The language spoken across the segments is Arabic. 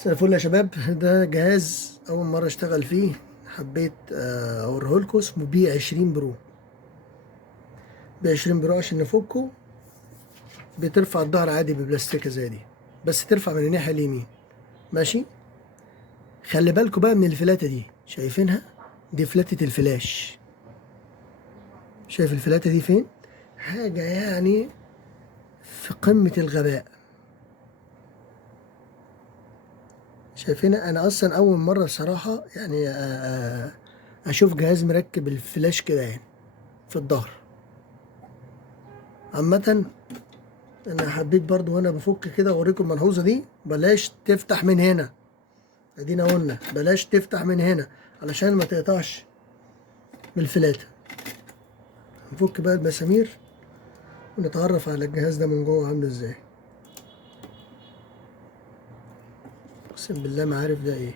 مساء الفل يا شباب. ده جهاز أول مرة أشتغل فيه، حبيت أوريهولكوا. اسمه بي 20 برو. بي 20 برو عشان نفكه بترفع الظهر عادي ببلاستيكة زي دي، بس ترفع من الناحية اليمين. ماشي. خلي بالكوا بقى من الفلاتة دي، شايفينها؟ دي فلاتة الفلاش. شايف الفلاتة دي فين؟ حاجة يعني في قمة الغباء. شايفينها؟ أنا أصلا أول مرة صراحة يعني أشوف جهاز مركب الفلاش كده يعني في الظهر. عامة انا حبيت برضو وانا بفك كده اوريكم الملحوظه دي. بلاش تفتح من هنا، ادينا قلنا بلاش تفتح من هنا علشان ما تقطعش بالفلاته. نفك بقى المسامير ونتعرف على الجهاز ده من جوه عامل ازاي. اقسم بالله ما عارف ده ايه.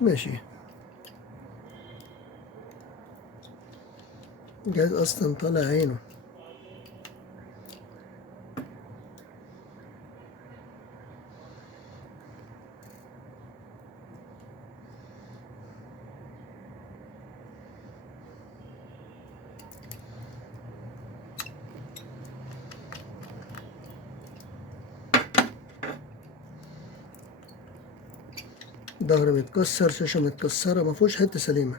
ماشي. الجهاز اصلا طالع عينه. ظهر متكسر، شاشه متكسره، ما فيهوش حته سليمه.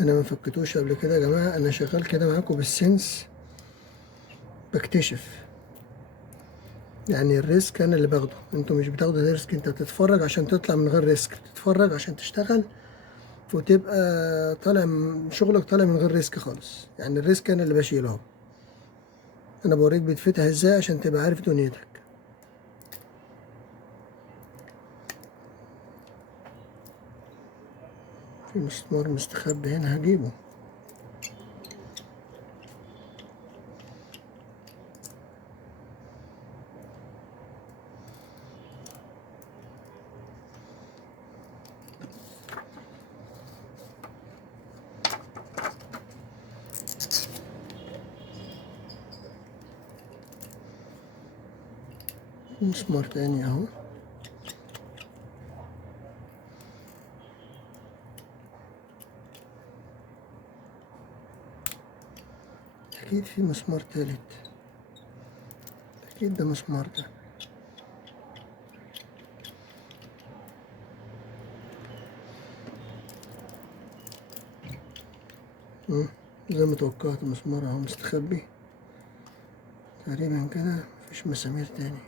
انا ما فكتوش قبل كده يا جماعه، انا شغال كده معاكم بالسنس، بكتشف. يعني الريسك انا اللي باخده، انتوا مش بتاخدوا الريسك. انت بتتفرج عشان تطلع من غير ريسك، تتفرج عشان تشتغل وتبقى طالع شغلك طالع من غير ريسك خالص. يعني الريسك انا اللي بشيله اهو. انا بوريك بيتفتح ازاي عشان تبقى عارف دنيتك. في مسمار مستخبي هنا هجيبه. مسمار تاني اهو. اكيد في مسمار تالت، اكيد ده مسمار ده. مم. زي ما توقعت مسمار اهو مستخبي تقريبا كده. مفيش مسامير تاني.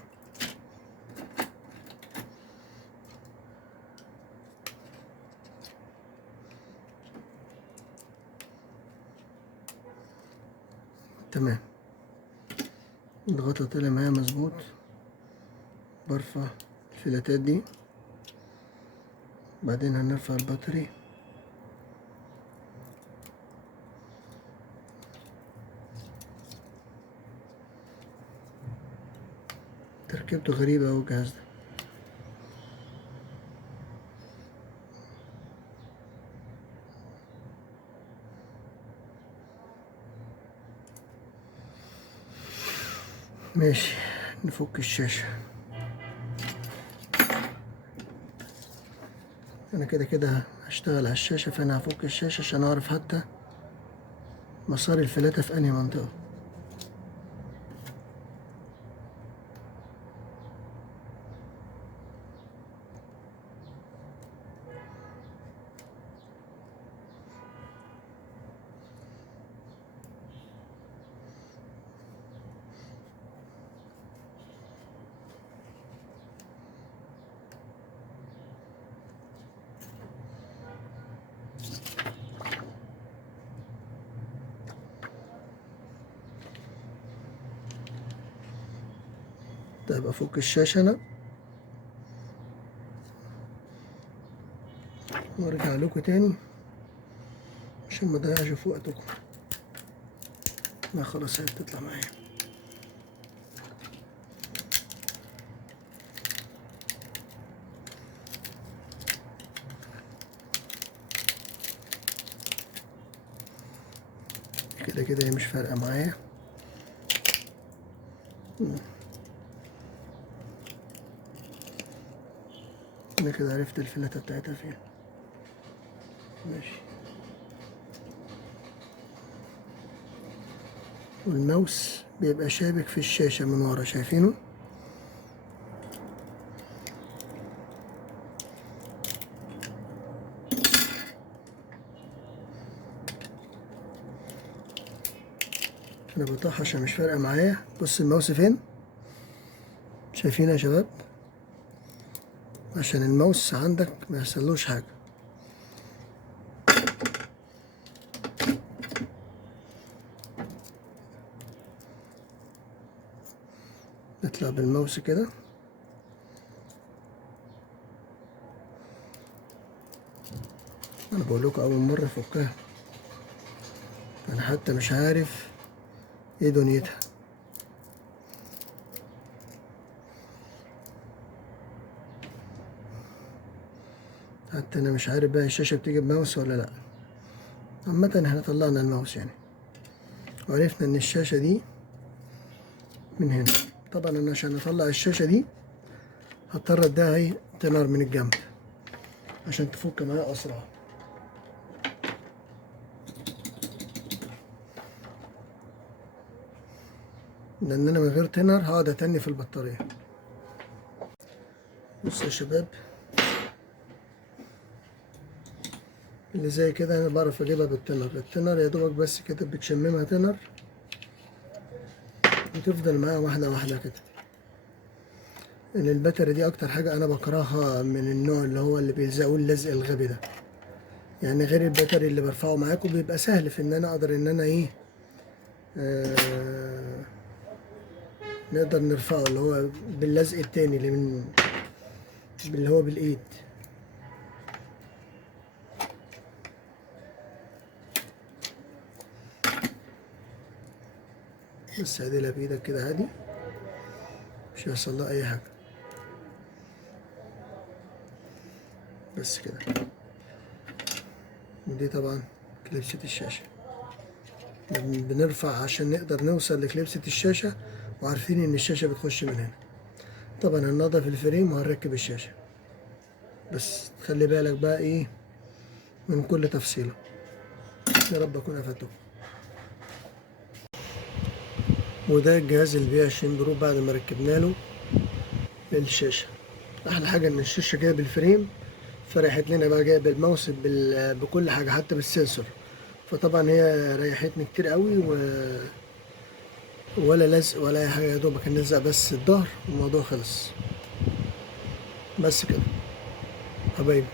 تمام. الغطا طلع معايا مظبوط. برفع الفلاتات دي، بعدين هنرفع البطاري. تركيبته غريبة اوي الجهاز ده. ماشي. نفك الشاشة. انا كده كده هشتغل على الشاشة، فانا هفك الشاشة عشان اعرف حتى مسار الفلاتة في انهي منطقة. طيب افك الشاشة انا وارجع لكم تاني عشان ما اضيعش في وقتكم. لا خلاص هي بتطلع معايا. كده كده هي مش فارقة معايا. انا كده عرفت الفلاتة بتاعتها فين. ماشي. والماوس بيبقى شابك في الشاشة من ورا، شايفينه؟ انا بطحش عشان مش فارقة معايا. بص الماوس فين، شايفين يا شباب؟ عشان الماوس عندك ما يحصلوش حاجة. نطلع بالماوس كده. انا بقول لكم اول مرة افكها، انا حتى مش عارف ايه دنيتها. حتى انا مش عارف بقى الشاشة بتيجي بماوس ولا لا. عامة احنا طلعنا الماوس يعني، وعرفنا ان الشاشة دي من هنا. طبعا انا عشان اطلع الشاشة دي هضطر اديها اهي تنار من الجنب عشان تفك معايا اسرع. لان انا من غير تنر هقعد اتني في البطارية. بصوا يا شباب، اللي زي كده انا بعرف اجيبها بالتنر. التنر يا دوبك بس كده بتشممها تنر وتفضل معاها واحدة واحدة كده. ان الباتري دي اكتر حاجة انا بكرهها من النوع اللي هو اللي بيلزقوا اللزق الغبي ده. يعني غير الباتري اللي برفعه معاكم بيبقى سهل في ان انا اقدر ان انا ايه نقدر نرفعه، اللي هو باللزق التاني اللي هو بالايد. بس عدلها بايدك كده عادي، مش هيحصل لها اي حاجة. بس كده. ودي طبعا كليبسة الشاشة، بنرفع عشان نقدر نوصل لكليبسة الشاشة، وعارفين ان الشاشة بتخش من هنا. طبعا هننضف الفريم وهنركب الشاشة، بس خلي بالك بقى ايه من كل تفصيلة. يا رب اكون افدتكم. وده الجهاز البي 20 برو بعد ما ركبنا له الشاشة. احلى حاجة ان الشاشة جاية بالفريم، فرحت لنا بقى جاية بالماوس بكل حاجة حتى بالسنسور. فطبعا هي ريحتني كتير قوي ولا لزق ولا اي حاجة، يا دوبك نلزق بس الظهر والموضوع خلص. بس كده حبايبي.